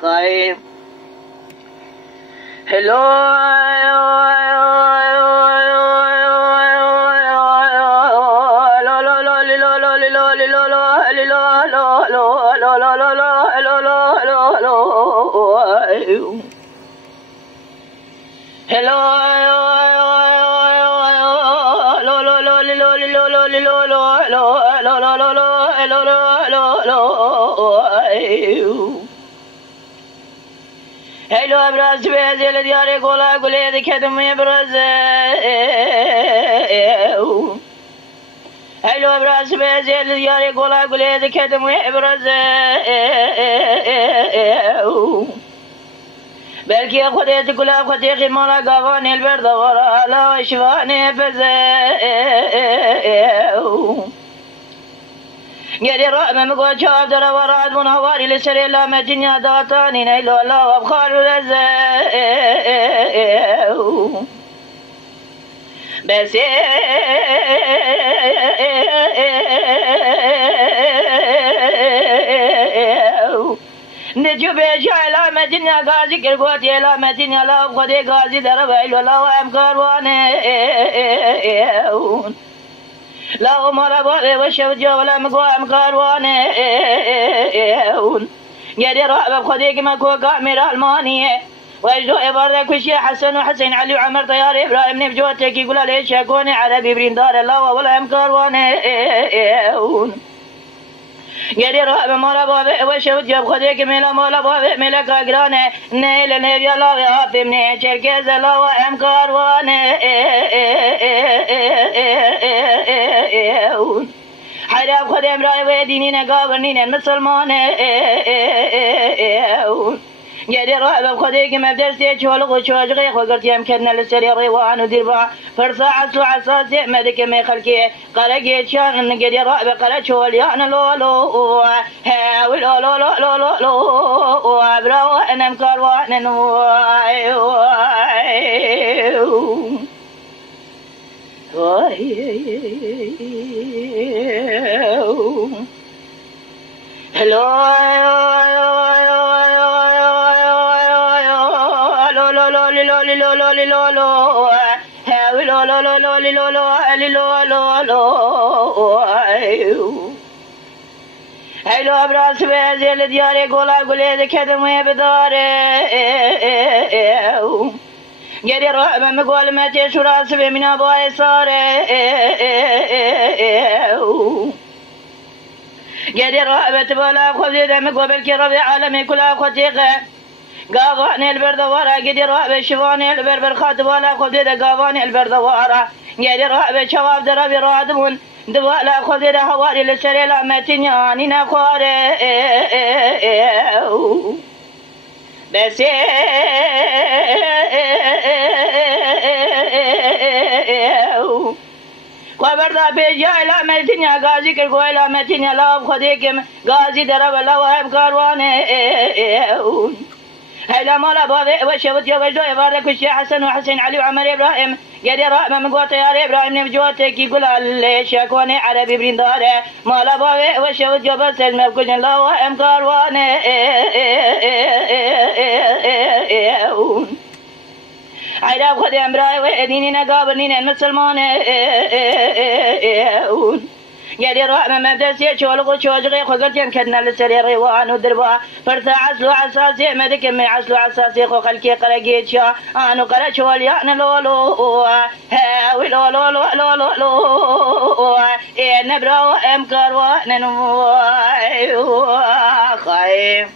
خايف هلو هلو ابراز بيزل دياري قولا قولي ذي كدم يبرز هلو ابراز بيزل دياري قولا قولي ذي كدم يبرز بلكي خديت قلا خدي خير مالا قافاني البرد ورا لا شفاني قدي رأم مقود شاب در وراد من هواري لسري لا متنيا داتاني نيلو الله وابخار لزاو بس نجو بيجا لا متنيا غازي كرقوتي لا متنيا لا خدي غازي در ويلو الله وابخار واني لا مالا بابي وشوجا ولا مقام كاروانه يدي رعب خديك مكو قامر المانيه وجدو إبارة كشي حسن وحسين علي وعمر طيار إبراهيم نفجوتك يقول ليش شاكوني عربي برين دار الله ولا مكاروانه يدي رعب مالا بابي وشوجا خديك ملا مالا بابي ملك أقرانه نيل نبي الله وعافي مني شركز الله ومكاروانه حرام خدم رای و دینین گاورنین مسلمان یادی راه خدای که مدرسه چالق و چاجقی خوگرتیم کردن لسری ریوان و دیربا فرسا عسل و عساسی مدک می خلکی قلقی چان یادی راه قلق چولیان لولو هاول لولو لولو لولو ابراو انم کاروان hello hello ابراز بازل دياري قولا قولي ذي كدمي بداره يدي رعب مقول ما تيش راس من ابوي صار يدي رعب تبالا خذي دم قبل كي ربي عالمي كلها خطيقه قاضاني البرد ورا قدي رعب شفاني البربر خاتب ولا خذي ده قاضاني البرد ورا يدي رعب شباب دربي رادمون دوالا خذي ده هواري للسري لا متنياني نخواري بس خبردار بيجا لا متنيا غازي كرقوي لا متنيا لا خديكم غازي درب لا وهب كاروانه هلا مالا بابي وشوت يا وجدو إبارة كشي حسن وحسين علي وعمر إبراهيم يدي رأم من قوة يا إبراهيم نفجوتك يقول اللي شاكوني عربي برين داره مالا بابي وشوت يا بس المبكوش لا وهم كاروانه عيراب خدي أمراي وإديني نقابرنين المسلمان يدي رأم مدرسي شولغو شوجغي خقلتين كدنا لسري ريوان ودربا فرثا عسلو عساسي مدك مي عسلو عساسي خو خلقي قرقيت شا آنو قرش واليان لولو هاوي لولو لولو لولو نبراو امكار واننو خايف